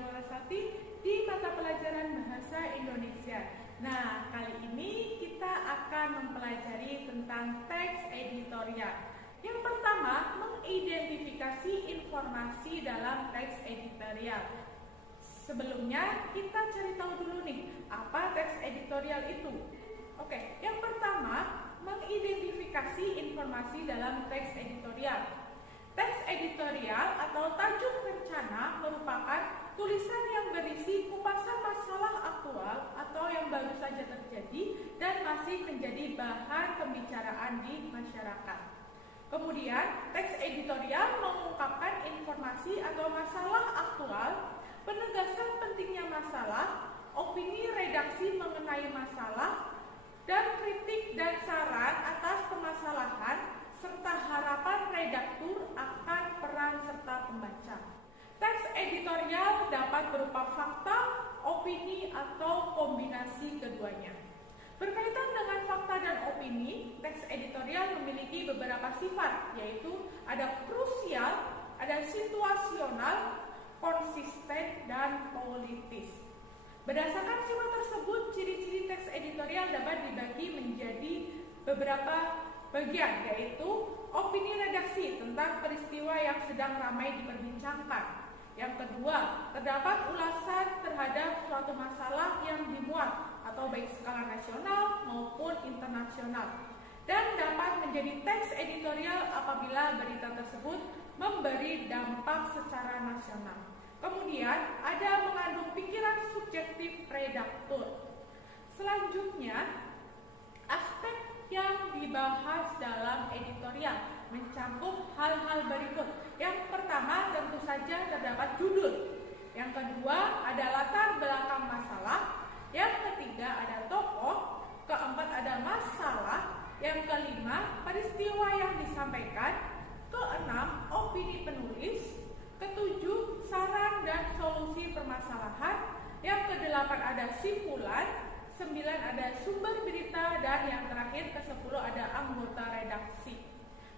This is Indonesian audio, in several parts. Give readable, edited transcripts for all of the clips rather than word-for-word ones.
Larasati di mata pelajaran Bahasa Indonesia. Nah, kali ini kita akan mempelajari tentang teks editorial. Yang pertama, mengidentifikasi informasi dalam teks editorial. Sebelumnya, kita cari tahu dulu nih, apa teks editorial itu? Oke, yang pertama, mengidentifikasi informasi dalam teks editorial. Teks editorial atau tajuk rencana merupakan tulisan yang berisi kupasan masalah aktual atau yang baru saja terjadi dan masih menjadi bahan pembicaraan di masyarakat. Kemudian, teks editorial mengungkapkan informasi atau masalah aktual, penegasan pentingnya masalah, opini redaksi mengenai masalah, dan kritik dan saran atas permasalahan, serta harapan redaktur akan peran serta pembaca. Teks editorial dapat berupa fakta, opini, atau kombinasi keduanya. Berkaitan dengan fakta dan opini, teks editorial memiliki beberapa sifat, yaitu ada krusial, ada situasional, konsisten, dan politis. Berdasarkan sifat tersebut, ciri-ciri teks editorial dapat dibagi menjadi beberapa bagian, yaitu opini redaksi tentang peristiwa yang sedang ramai diperbincangkan. Yang kedua, terdapat ulasan terhadap suatu masalah yang dimuat atau baik skala nasional maupun internasional, dan dapat menjadi teks editorial apabila berita tersebut memberi dampak secara nasional. Kemudian, ada mengandung pikiran subjektif redaktur. Selanjutnya, aspek yang dibahas dalam editorial mencakup hal-hal berikut. Yang pertama tentu saja terdapat judul. Yang kedua ada latar belakang masalah. Yang ketiga ada tokoh. Keempat ada masalah. Yang kelima peristiwa yang disampaikan. Keenam opini penulis. Ketujuh saran dan solusi permasalahan. Yang kedelapan ada simpulan. 9 ada sumber berita, dan yang terakhir ke-10 ada anggota redaksi.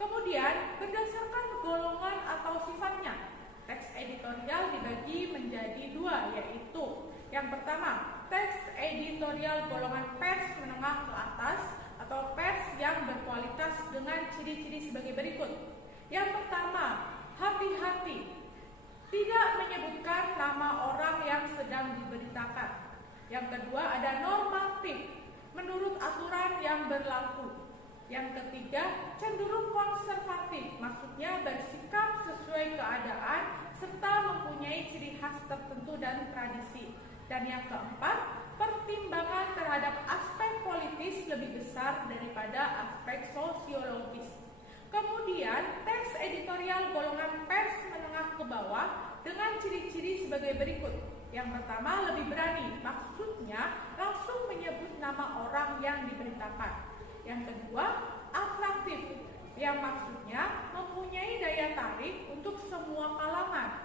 Kemudian berdasarkan golongan atau sifatnya, teks editorial dibagi menjadi dua, yaitu yang pertama, teks editorial golongan pers menengah ke atas atau pers yang berkualitas dengan ciri-ciri sebagai berikut. Yang pertama, hati-hati, tidak menyebutkan nama orang yang sedang diberitakan. Yang kedua ada normatif, menurut aturan yang berlaku. Yang ketiga cenderung konservatif, maksudnya bersikap sesuai keadaan serta mempunyai ciri khas tertentu dan tradisi. Dan yang keempat, pertimbangan terhadap aspek politis lebih besar daripada aspek sosiologis. Kemudian teks editorial golongan pers menengah ke bawah dengan ciri-ciri sebagai berikut. Yang pertama, lebih berani, maksudnya langsung menyebut nama orang yang diberitakan. Yang kedua, atraktif, yang maksudnya mempunyai daya tarik untuk semua kalangan.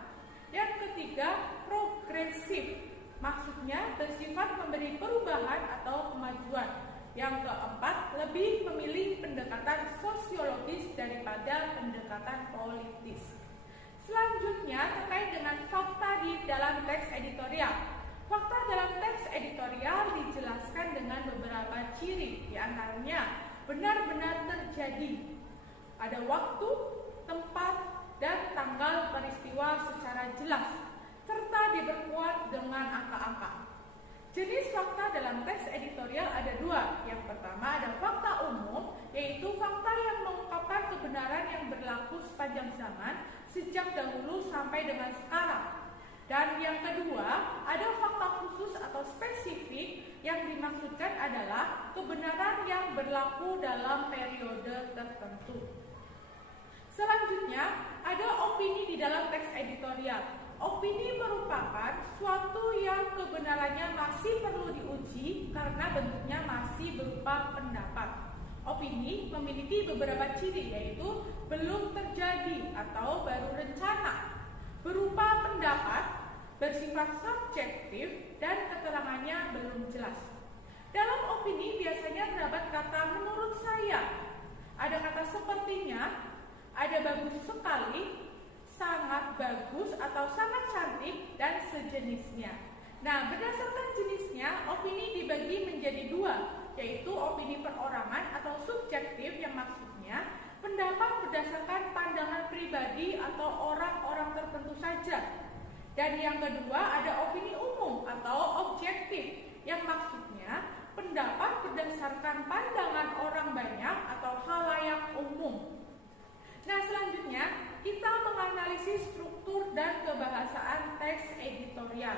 Yang ketiga, progresif, maksudnya bersifat memberi perubahan atau kemajuan. Yang keempat, lebih memilih pendekatan sosiologis daripada pendekatan politis. Selanjutnya terkait dengan fakta di dalam teks editorial. Fakta dalam teks editorial dijelaskan dengan beberapa ciri, diantaranya benar-benar terjadi, ada waktu, tempat, dan tanggal peristiwa secara jelas, serta diperkuat dengan angka-angka. Jenis fakta dalam teks editorial ada dua. Yang pertama ada fakta umum, yaitu fakta yang mengungkapkan kebenaran yang berlaku sepanjang zaman, sejak dahulu sampai dengan sekarang. Dan yang kedua ada fakta khusus atau spesifik, yang dimaksudkan adalah kebenaran yang berlaku dalam periode tertentu. Selanjutnya ada opini di dalam teks editorial. Opini merupakan suatu yang kebenarannya masih perlu diuji karena bentuknya masih berupa pendapat. Opini memiliki beberapa ciri, yaitu belum terjadi atau baru rencana, berupa pendapat, bersifat subjektif, dan keterangannya belum jelas. Dalam opini biasanya terdapat kata menurut saya, ada kata sepertinya, ada bagus sekali, sangat bagus atau sangat cantik, dan sejenisnya. Nah, berdasarkan jenisnya, opini dibagi menjadi dua, yaitu opini perorangan atau subjektif yang maksudnya pendapat berdasarkan pandangan pribadi atau orang-orang tertentu saja. Dan yang kedua ada opini umum atau objektif yang maksudnya pendapat berdasarkan pandangan orang banyak atau khalayak umum. Nah, selanjutnya kita menganalisis struktur dan kebahasaan teks editorial.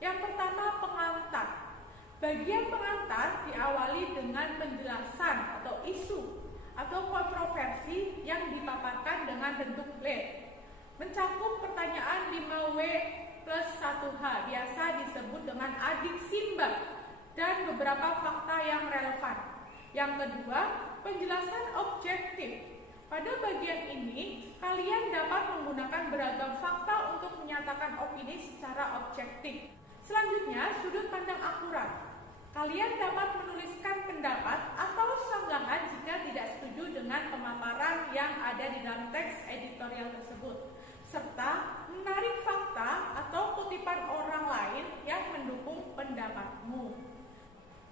Yang pertama, pengantar. Bagian pengantar diawali dengan penjelasan atau isu atau kontroversi yang dipaparkan dengan bentuk lead. Mencakup pertanyaan 5W plus 1H, biasa disebut dengan adik Simba, dan beberapa fakta yang relevan. Yang kedua, penjelasan objektif. Pada bagian ini, kalian dapat menggunakan beragam fakta untuk menyatakan opini secara objektif. Selanjutnya, sudut pandang akurat. Kalian dapat menuliskan pendapat atau sanggahan jika tidak setuju dengan pemaparan yang ada di dalam teks editorial tersebut, serta menarik fakta atau kutipan orang lain yang mendukung pendapatmu.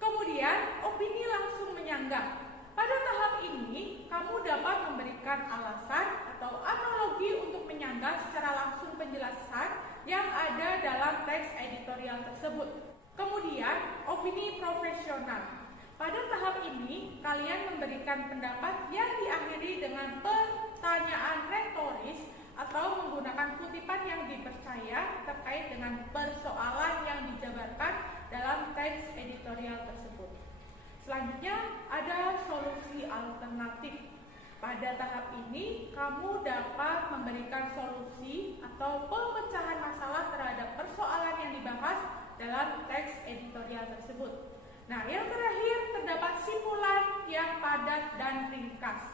Kemudian, opini langsung menyanggah. Pada tahap ini, kamu dapat memberikan alasan atau analogi untuk menyanggah secara langsung penjelasan yang ada dalam teks editorial tersebut. Kemudian, opini profesional. Pada tahap ini, kalian memberikan pendapat yang diakhiri dengan pertanyaan retoris atau menggunakan kutipan yang dipercaya terkait dengan persoalan yang dijabarkan dalam teks editorial tersebut. Selanjutnya, ada solusi alternatif. Pada tahap ini, kamu dapat memberikan solusi atau pemecahan masalah terhadap persoalan yang dibahas dalam teks editorial tersebut. Nah, yang terakhir terdapat simpulan yang padat dan ringkas.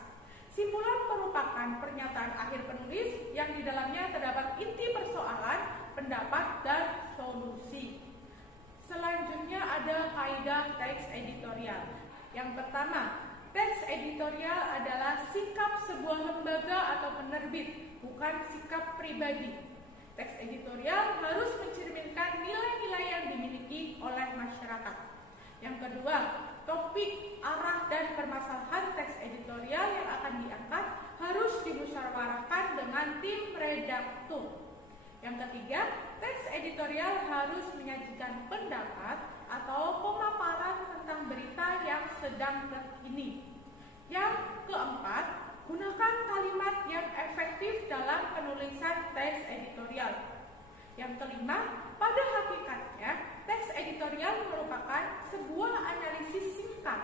Simpulan merupakan pernyataan akhir penulis yang di dalamnya terdapat inti persoalan, pendapat, dan solusi. Selanjutnya ada kaidah teks editorial. Yang pertama, teks editorial adalah sikap sebuah lembaga atau penerbit, bukan sikap pribadi. Teks editorial harus mencerminkan nilai-nilai yang dimiliki oleh masyarakat. Yang kedua, topik, arah, dan permasalahan teks editorial yang akan diangkat harus dimusyawarahkan dengan tim redaktur. Yang ketiga, teks editorial harus menyajikan pendapat atau pemaparan tentang berita yang sedang terkini. Yang keempat, gunakan kalimat yang efektif dalam penulisan teks editorial. Yang kelima, pada hakikatnya, teks editorial merupakan sebuah analisis singkat.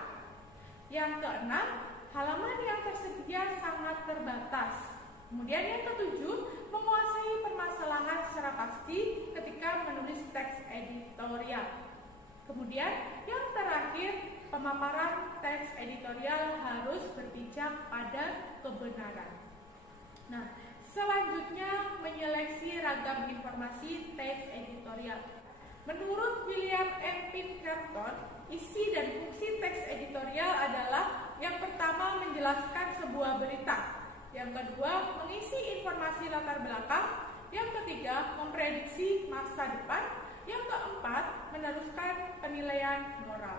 Yang keenam, halaman yang tersedia sangat terbatas. Kemudian yang ketujuh, menguasai permasalahan secara pasti ketika menulis teks editorial. Kemudian yang terakhir, pemaparan teks editorial harus berpijak pada kebenaran. Nah, selanjutnya menyeleksi ragam informasi teks editorial. Menurut William M. Pinkerton, isi dan fungsi teks editorial adalah yang pertama menjelaskan sebuah berita. Yang kedua, mengisi informasi latar belakang. Yang ketiga, memprediksi masa depan. Yang keempat, meneruskan penilaian moral.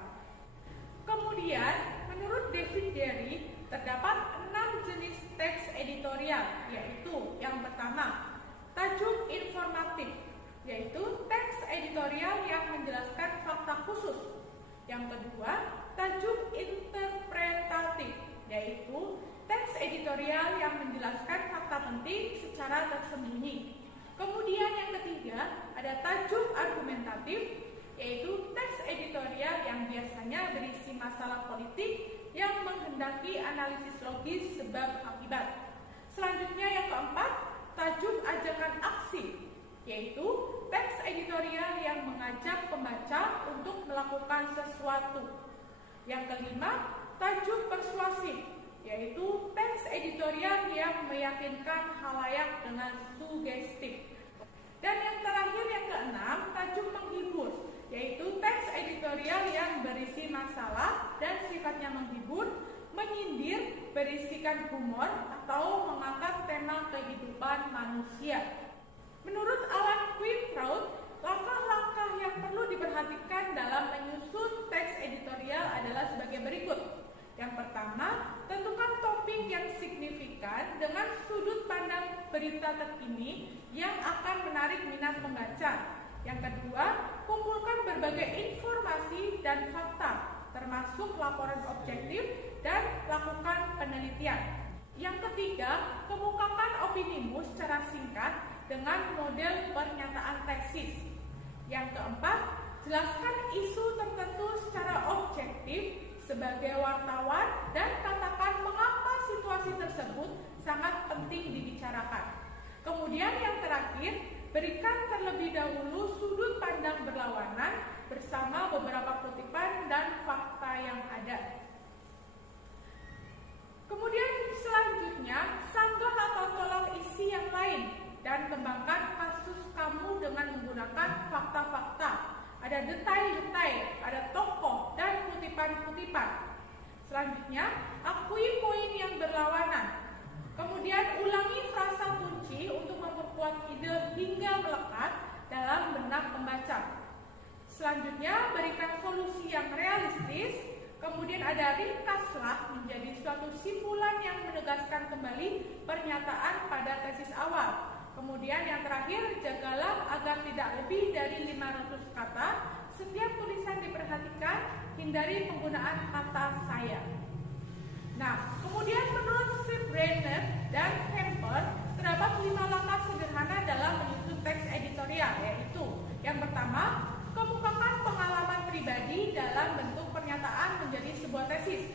Kemudian, menurut David Derry, terdapat 6 jenis teks editorial, yaitu yang pertama, tajuk informatif, yaitu teks editorial yang menjelaskan fakta khusus. Yang kedua, tajuk interpretatif, yaitu teks editorial yang menjelaskan fakta penting secara tersembunyi. Kemudian yang ketiga, ada tajuk argumentatif, yaitu teks editorial yang biasanya berisi masalah politik yang menghendaki analisis logis sebab akibat. Selanjutnya yang keempat, tajuk ajakan aksi, yaitu teks editorial yang mengajak pembaca untuk melakukan sesuatu. Yang kelima, tajuk persuasif, yaitu teks editorial yang meyakinkan khalayak dengan sugestif. Dan yang terakhir yang keenam, tajuk menghibur, yaitu teks editorial yang berisi masalah dan sifatnya menghibur, menyindir, berisikan humor, atau mengangkat tema kehidupan manusia. Menurut Alan Quintraut, langkah-langkah yang perlu diperhatikan dalam menyusun teks editorial adalah sebagai berikut. Yang pertama, tentukan topik yang signifikan dengan sudut pandang berita terkini yang akan menarik minat pembaca. Yang kedua, kumpulkan berbagai informasi dan fakta, termasuk laporan objektif dan lakukan penelitian. Yang ketiga, kemukakan opinimu secara singkat dengan model pernyataan tesis. Yang keempat, jelaskan isu tertentu secara objektif sebagai wartawan dan katakan mengapa situasi tersebut sangat penting dibicarakan. Kemudian yang terakhir, berikan terlebih dahulu sudut pandang berlawanan bersama beberapa kutipan dan fakta yang ada. Kemudian selanjutnya, sanggah atau tolak isi yang lain dan kembangkan kasus kamu dengan menggunakan fakta-fakta. Ada detail-detail, ada tokoh dan kutipan-kutipan. Selanjutnya, akui poin yang berlawanan. Kemudian ulangi frasa kunci untuk memperkuat ide hingga melekat dalam benak pembaca. Selanjutnya, berikan solusi yang realistis. Kemudian ada ringkaslah menjadi suatu simpulan yang menegaskan kembali pernyataan pada tesis awal. Kemudian yang terakhir, jagalah agar tidak lebih dari 500 kata. Setiap tulisan diperhatikan, hindari penggunaan kata saya. Nah, kemudian menurut Schiff-Brenner dan Kemper, terdapat 5 langkah sederhana dalam menyusun teks editorial, yaitu yang pertama, kemukakan pengalaman pribadi dalam bentuk pernyataan menjadi sebuah tesis.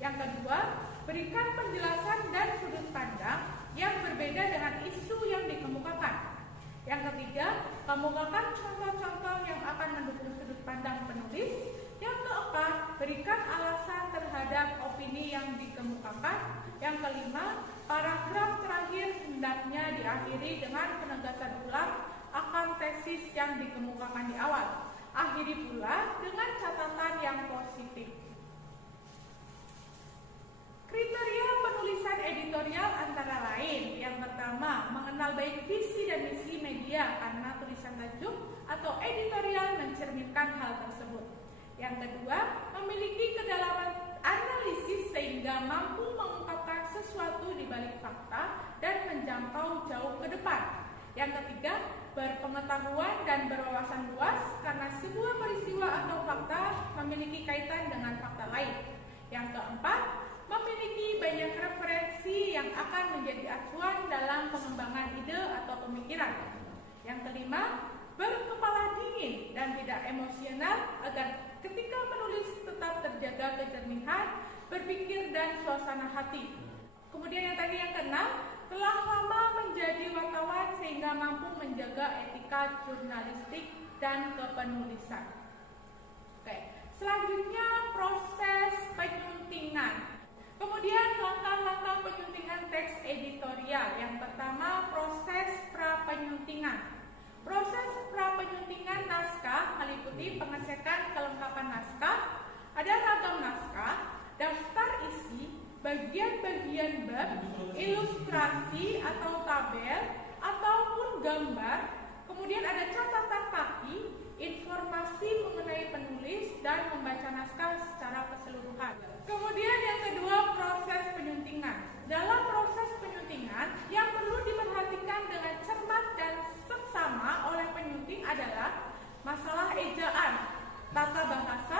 Yang kedua, berikan penjelasan dan sudut pandang yang berbeda dengan isu yang dikemukakan. Yang ketiga, kemukakan contoh-contoh yang akan mendukung sudut pandang penulis. Yang keempat, berikan alasan terhadap opini yang dikemukakan. Yang kelima, paragraf terakhir hendaknya diakhiri dengan penegasan ulang akan tesis yang dikemukakan di awal. Akhiri pula dengan catatan yang positif. Kriteria penulisan editorial antara lain, yang pertama, mengenal baik visi dan misi media karena tulisan tajuk atau editorial mencerminkan hal tersebut. Yang kedua, memiliki kedalaman analisis sehingga mampu mengungkapkan sesuatu di balik fakta dan menjangkau jauh ke depan. Yang ketiga, berpengetahuan dan berwawasan luas karena sebuah peristiwa atau fakta memiliki kaitan dengan fakta lain. Yang keempat, memiliki banyak referensi yang akan menjadi acuan dalam pengembangan ide atau pemikiran. Yang kelima, berkepala dingin dan tidak emosional agar ketika menulis tetap terjaga kejernihan, berpikir dan suasana hati. Kemudian yang tadi yang keenam, telah lama menjadi wartawan sehingga mampu menjaga etika jurnalistik dan kepenulisan. Oke, selanjutnya proses penyuntingan. Kemudian langkah-langkah penyuntingan teks editorial. Yang pertama, proses pra-penyuntingan. Proses pra-penyuntingan naskah meliputi pengecekan kelengkapan naskah, ada ragam naskah, daftar isi, bagian-bagian bab, ilustrasi atau tabel, ataupun gambar, kemudian ada catatan kaki, informasi mengenai penulis, dan membaca naskah secara keseluruhan. Kemudian yang kedua, proses penyuntingan. Dalam proses penyuntingan, yang perlu diperhatikan dengan cermat dan seksama oleh penyunting adalah masalah ejaan, tata bahasa,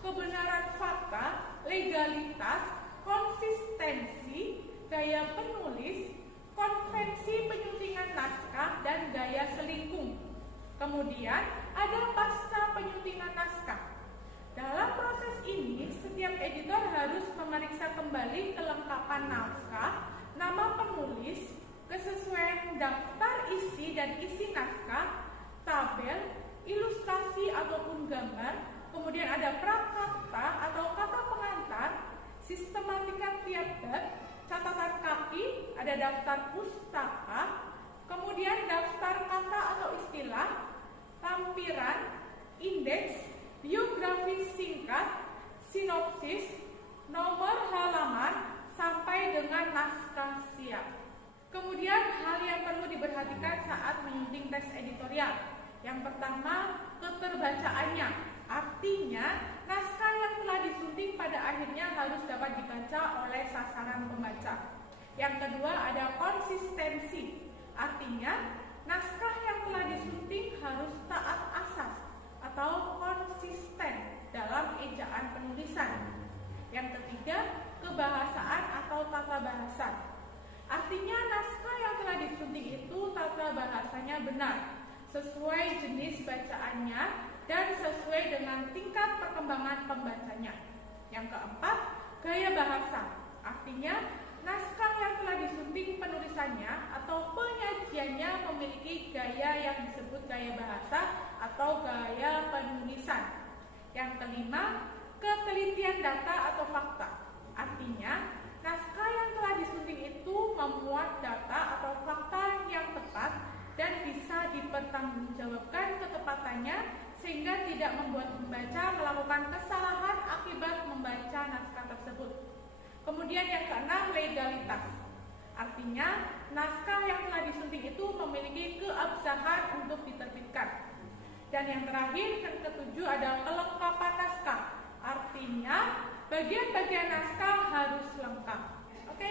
kebenaran fakta, legalitas, konsistensi, gaya penulis, konvensi penyuntingan naskah, dan gaya selingkung. Kemudian ada pasca penyuntingan naskah. Dalam proses ini, setiap editor harus memeriksa kembali kelengkapan naskah, nama penulis, kesesuaian daftar isi dan isi naskah, tabel, ilustrasi ataupun gambar, kemudian ada prakata atau kata pengantar, sistematika tiap bab, catatan kaki, ada daftar pustaka, kemudian daftar kata atau istilah, lampiran, indeks, biografi singkat, sinopsis, nomor halaman, sampai dengan naskah siap. Kemudian hal yang perlu diperhatikan saat menyunting teks editorial. Yang pertama, keterbacaannya. Artinya, naskah yang telah disunting pada akhirnya harus dapat dibaca oleh sasaran pembaca. Yang kedua, ada konsistensi. Artinya, naskah yang telah disunting harus taat asas atau konsisten dalam ejaan penulisan. Yang ketiga, kebahasaan atau tata bahasa. Artinya, naskah yang telah disunting itu tata bahasanya benar, sesuai jenis bacaannya dan sesuai dengan tingkat perkembangan pembacanya. Yang keempat, gaya bahasa. Artinya, naskah yang telah disunting penulisannya atau penyajiannya memiliki gaya yang disebut gaya bahasa atau gaya penulisan. Yang kelima, ketelitian data atau fakta. Artinya, naskah yang telah disunting itu memuat data atau fakta yang tepat dan bisa dipertanggungjawabkan ketepatannya sehingga tidak membuat pembaca melakukan kesalahan akibat membaca naskah tersebut. Kemudian yang keenam, legalitas. Artinya, naskah yang telah disunting itu memiliki keabsahan untuk diterbitkan. Dan yang terakhir, yang ketujuh, ada kelengkapan naskah. Artinya, bagian-bagian naskah harus lengkap. Oke,